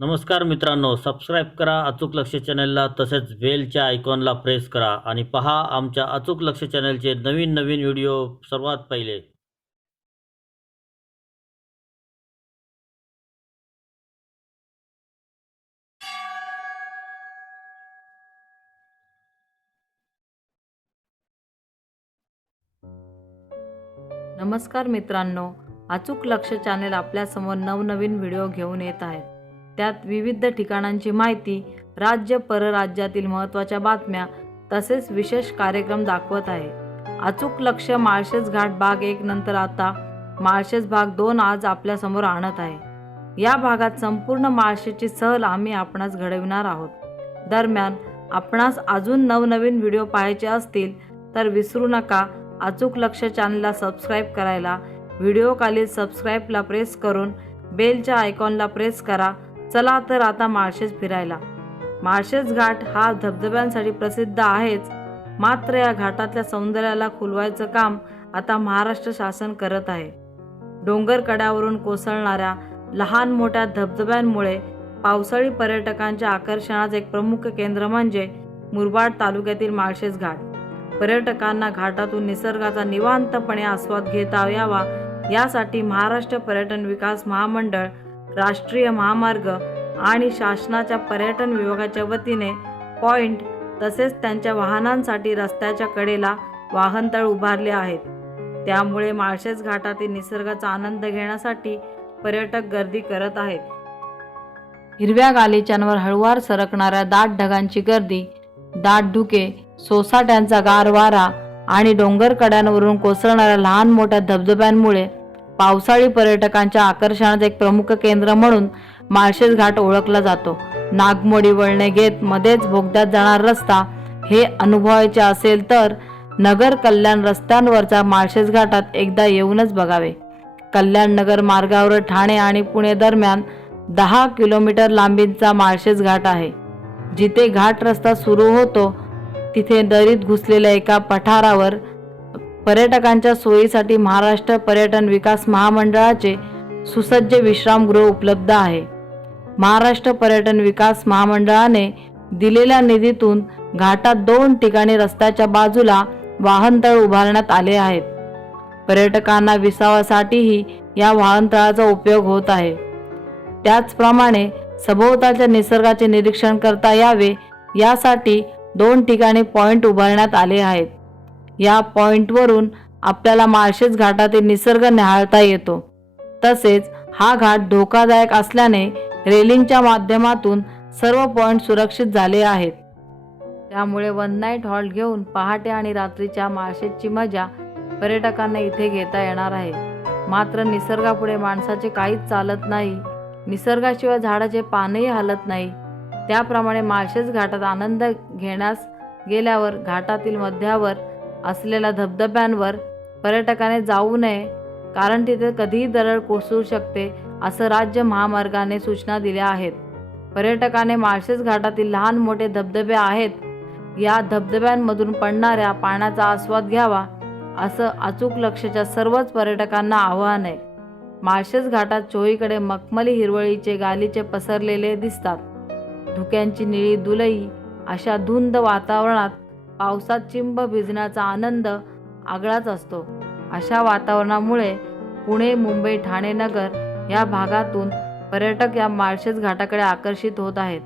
नमस्कार मित्रांनो, सबस्क्राईब करा अचूक लक्ष चॅनलला, तसेच बेलच्या आयकॉनला प्रेस करा आणि पहा आमच्या अचूक लक्ष चॅनलचे नवीन व्हिडिओ सर्वात पहिले. नमस्कार मित्रांनो, अचूक लक्ष चॅनल आपल्यासमोर नवनवीन व्हिडिओ घेऊन येत आहे. त्यात विविध ठिकाणांची माहिती, राज्य परराज्यातील महत्त्वाच्या बातम्या तसेच विशेष कार्यक्रम दाखवत आहे. अचूक लक्ष माळशेज घाट भाग 1 नंतर आता माळशेज भाग 2 आज आपल्यासमोर आणत आहे. या भागात संपूर्ण माळशेजची सहल आम्ही आपणास घडविणार आहोत. दरम्यान आपणास अजून नवनवीन व्हिडिओ पाहायचे असतील तर विसरू नका अचूक लक्ष चॅनलला सबस्क्राईब करायला. व्हिडिओ खाली सबस्क्राईबला प्रेस करून बेलच्या आयकॉनला प्रेस करा. चला तर आता माळशेज फिरायला. माळशेज घाट हा धबधब्यांसाठी प्रसिद्ध आहेच, मात्र या घाटातल्या सौंदर्याला खुलवायचं काम आता महाराष्ट्र शासन करत आहे. डोंगर कड्यावरून कोसळणाऱ्या लहान मोठ्या धबधब्यांमुळे पावसाळी पर्यटकांच्या आकर्षणाचं एक प्रमुख केंद्र म्हणजे मुरबाड तालुक्यातील माळशेज घाट. पर्यटकांना घाटातून निसर्गाचा निवांतपणे आस्वाद घेता यावा यासाठी महाराष्ट्र पर्यटन विकास महामंडळ, राष्ट्रीय महामार्ग आणि शासनाच्या पर्यटन विभागाच्या वतीने पॉइंट तसेच त्यांच्या वाहनांसाठी रस्त्याच्या कडेला वाहनतळ उभारले आहेत. त्यामुळे माळशेज घाटातील निसर्गाचा आनंद घेण्यासाठी पर्यटक गर्दी करत आहेत. हिरव्या गालिच्यांवर हळूवार सरकणाऱ्या दाट ढगांची गर्दी, दाट धुके, सोसाट्यांचा गार वारा आणि डोंगर कड्यांवरून कोसळणाऱ्या लहान मोठ्या धबधब्यांमुळे पावसाळी पर्यटकांच्या आकर्षणाचे एक प्रमुख केंद्र म्हणून माळशेज घाट ओळखला जातो. नागमोडी वळणे घेत मध्येच बोगद्यात जाणारा रस्ता हे अनुभवायचे असेल तर नगर कल्याण रस्त्यांवरच्या माळशेज घाटात एकदा येऊनच बघावे. कल्याण नगर मार्गावर ठाणे आणि पुणे दरम्यान 10 किलोमीटर लांबीचा माळशेज घाट आहे. जिथे घाट रस्ता सुरू होतो तिथे दरीत घुसलेल्या एका पठारावर पर्यटकांच्या सोयीसाठी महाराष्ट्र पर्यटन विकास महामंडळाचे सुसज्ज विश्रामगृह उपलब्ध आहे. महाराष्ट्र पर्यटन विकास महामंडळाने दिलेल्या निधीतून घाटात 2 ठिकाणी रस्त्याच्या बाजूला वाहनतळ उभारण्यात आले आहेत. पर्यटकांना विसावासाठीही या वाहनतळाचा उपयोग होत आहे. त्याचप्रमाणे सभोवतालच्या निसर्गाचे निरीक्षण करता यावे यासाठी 2 ठिकाणी पॉइंट उभारण्यात आले आहेत. या पॉइंटवरून आपल्याला माळशेज घाटातील निसर्ग निहाळता येतो. तसेच हा घाट धोकादायक असल्याने रेलिंगच्या माध्यमातून सर्व पॉइंट सुरक्षित झाले आहेत. त्यामुळे 1 नाईट हॉल्ट घेऊन पहाटे आणि रात्रीच्या माळशेजची मजा पर्यटकांना इथे घेता येणार आहे. मात्र निसर्गापुढे माणसाचे काहीच चालत नाही. निसर्गाशिवाय झाडाचे पानही हलत नाही. त्याप्रमाणे माळशेज घाटात आनंद घेण्यास गेल्यावर घाटातील मध्यावर असलेल्या धबधब्यांवर पर्यटकाने जाऊ नये, कारण तिथे कधीही दरड कोसळू शकते असं राज्य महामार्गाने सूचना दिल्या आहेत. पर्यटकाने माळशेज घाटातील लहान मोठे धबधबे आहेत या धबधब्यांमधून पडणाऱ्या पाण्याचा आस्वाद घ्यावा असं अचूक लक्षच्या सर्वच पर्यटकांना आवाहन आहे. माळशेज घाटात चोहीकडे मखमली हिरवळीचे गालिचे पसरलेले दिसतात. धुक्यांची निळी दुलई अशा धुंद वातावरणात पावसात चिंब भिजण्याचा आनंद आगळाच असतो. अशा वातावरणामुळे पुणे, मुंबई, ठाणे नगर या भागातून पर्यटक या माळशेज घाटाकडे आकर्षित होत आहेत.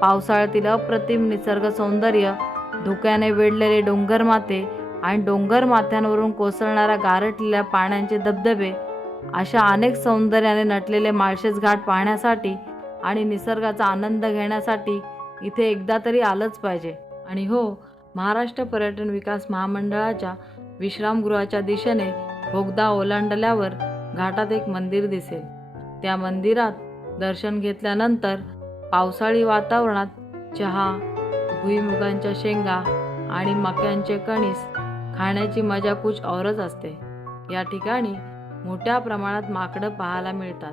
पावसाळ्यातील अप्रतिम निसर्ग सौंदर्य, धुक्याने वेढलेले डोंगरमाथे आणि डोंगरमाथ्यांवरून कोसळणाऱ्या गारठलेल्या पाण्याचे धबधबे अशा अनेक सौंदर्याने नटलेले माळशेज घाट पाहण्यासाठी आणि निसर्गाचा आनंद घेण्यासाठी इथे एकदा तरी आलंच पाहिजे. आणि हो, महाराष्ट्र पर्यटन विकास महामंडळाच्या विश्रामगृहाच्या दिशेने बोगदा ओलांडल्यावर घाटात एक मंदिर दिसेल. त्या मंदिरात दर्शन घेतल्यानंतर पावसाळी वातावरणात चहा, भुईमुगांच्या शेंगा आणि मक्यांचे कणीस खाण्याची मजा कुछ औरच असते. या ठिकाणी मोठ्या प्रमाणात माकडं पाहायला मिळतात.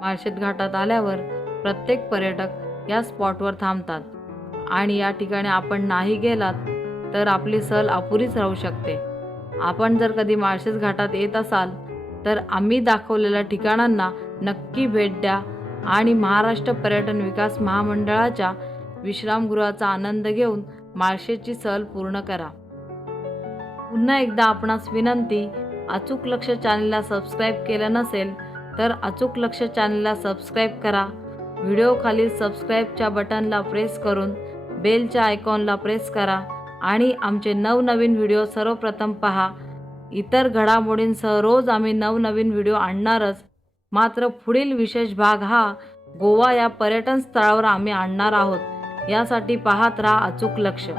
माळशेज घाटात आल्यावर प्रत्येक पर्यटक या स्पॉटवर थांबतात आणि या ठिकाणी आपण नाही गेलात तर आपली सहल अपुरीच राहू शकते. आपण जर कधी माळशेज घाटात येत असाल तर आम्ही दाखवलेल्या ठिकाणांना नक्की भेट द्या आणि महाराष्ट्र पर्यटन विकास महामंडळाच्या विश्रामगृहाचा आनंद घेऊन माळशेजची सहल पूर्ण करा. पुन्हा एकदा आपणास विनंती, अचूक लक्ष चॅनलला सबस्क्राईब केलं नसेल तर अचूक लक्ष चॅनलला सबस्क्राईब करा. व्हिडिओ खालील सबस्क्राईबच्या बटनला प्रेस करून बेलच्या आयकॉनला प्रेस करा आणि आमचे नवनवीन व्हिडिओ सर्वप्रथम पहा. इतर घडामोडींसह रोज आम्ही नवनवीन व्हिडिओ आणणारच. मात्र पुढील विशेष भाग हा गोवा या पर्यटन स्थळावर आम्ही आणणार आहोत. यासाठी पाहत राहा अचूक लक्ष.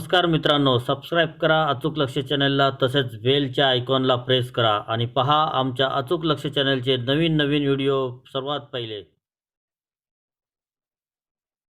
नमस्कार मित्रांनो, सबस्क्राईब करा अचूक लक्ष चॅनलला, तसेच बेलच्या आयकॉनला प्रेस करा आणि पहा आमच्या अचूक लक्ष चॅनलचे नवीन नवीन व्हिडिओ सर्वात पहिले.